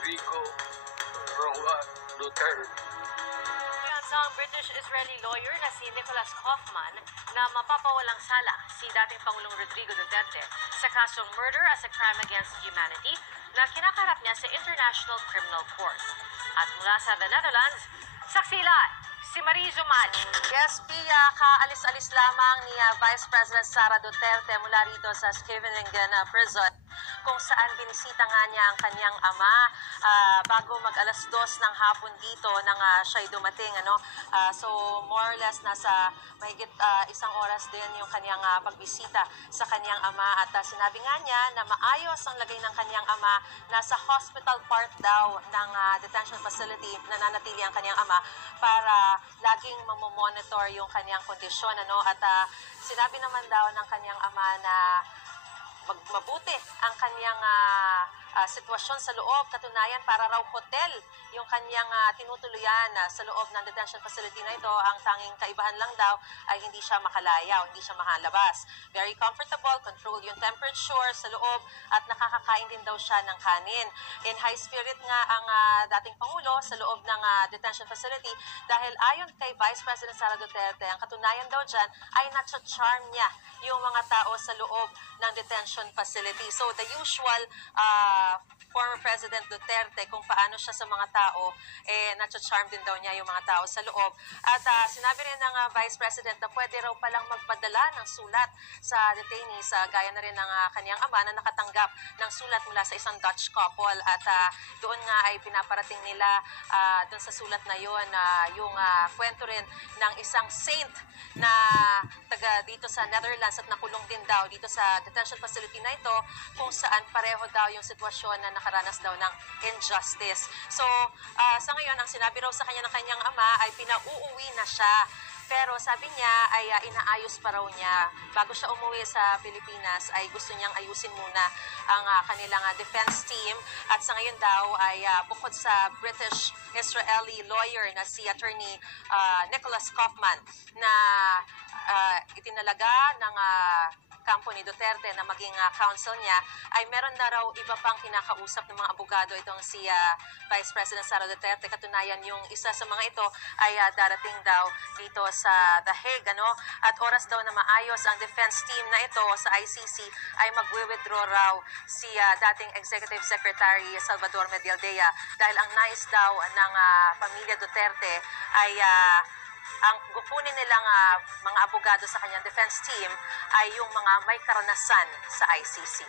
Rodrigo Roa Duterte. Ang British-Israeli lawyer na si Nicholas Kaufman na mapapawalang sala si dating Pangulong Rodrigo Duterte sa kasong murder as a crime against humanity na kinakaharap niya sa International Criminal Court. At mula sa the Netherlands, saksila si Marie Zumal. Yes, Pia, kaalis-alis lamang ni Vice President Sara Duterte mula rito sa Scheveningen Prison, kung saan binisita nga niya ang kanyang ama bago mag-alas 2 ng hapon dito nang siya'y dumating. So more or less nasa mahigit isang oras din yung kanyang pagbisita sa kanyang ama, at sinabi nga niya na maayos ang lagay ng kanyang ama. Nasa hospital part daw ng detention facility nananatili ang kanyang ama para laging mamomonitor yung kanyang kondisyon. At sinabi naman daw ng kanyang ama na mabuti ang kanyang sitwasyon sa loob. Katunayan, para raw hotel yung kanyang tinutuluyan sa loob ng detention facility na ito. Ang tanging kaibahan lang daw ay hindi siya makalaya o hindi siya makalabas. Very comfortable, control yung temperature sa loob, at nakakakain din daw siya ng kanin. In high spirit nga ang dating Pangulo sa loob ng detention facility dahil ayon kay Vice President Sara Duterte, ang katunayan daw dyan ay natcha-charm niya yung mga tao sa loob ng detention facility. So the usual former President Duterte, kung paano siya sa mga tao, natcha-charm din daw niya yung mga tao sa loob. At sinabi rin ng Vice President na pwede raw palang magpadala ng sulat sa detainees, gaya na rin ng kanyang ama na nakatanggap ng sulat mula sa isang Dutch couple. At doon nga ay pinaparating nila doon sa sulat na yun yung kwento rin ng isang saint na taga dito sa Netherlands at nakulong din daw dito sa detention facility na ito, kung saan pareho daw yung sitwasyon na nakaranas daw ng injustice. So, sa ngayon, ang sinabi raw sa kanya ng kanyang ama ay pinauuwi na siya. Pero sabi niya ay inaayos pa raw niya. Bago siya umuwi sa Pilipinas ay gusto niyang ayusin muna ang kanilang defense team. At sa ngayon daw ay bukod sa British-Israeli lawyer na si Attorney Nicholas Kaufman na itinalaga ng kampo ni Duterte na maging counsel niya, ay meron na raw iba pang kinakausap ng mga abogado itong si Vice President Sara Duterte. Katunayan, yung isa sa mga ito ay darating daw dito sa The Hague. At oras daw na maayos ang defense team na ito sa ICC ay magwi-withdraw raw si dating Executive Secretary Salvador Medialdea, dahil ang nais daw ng pamilya Duterte ay ang gupunin nilang mga abogado sa kanyang defense team ay yung mga may karanasan sa ICC.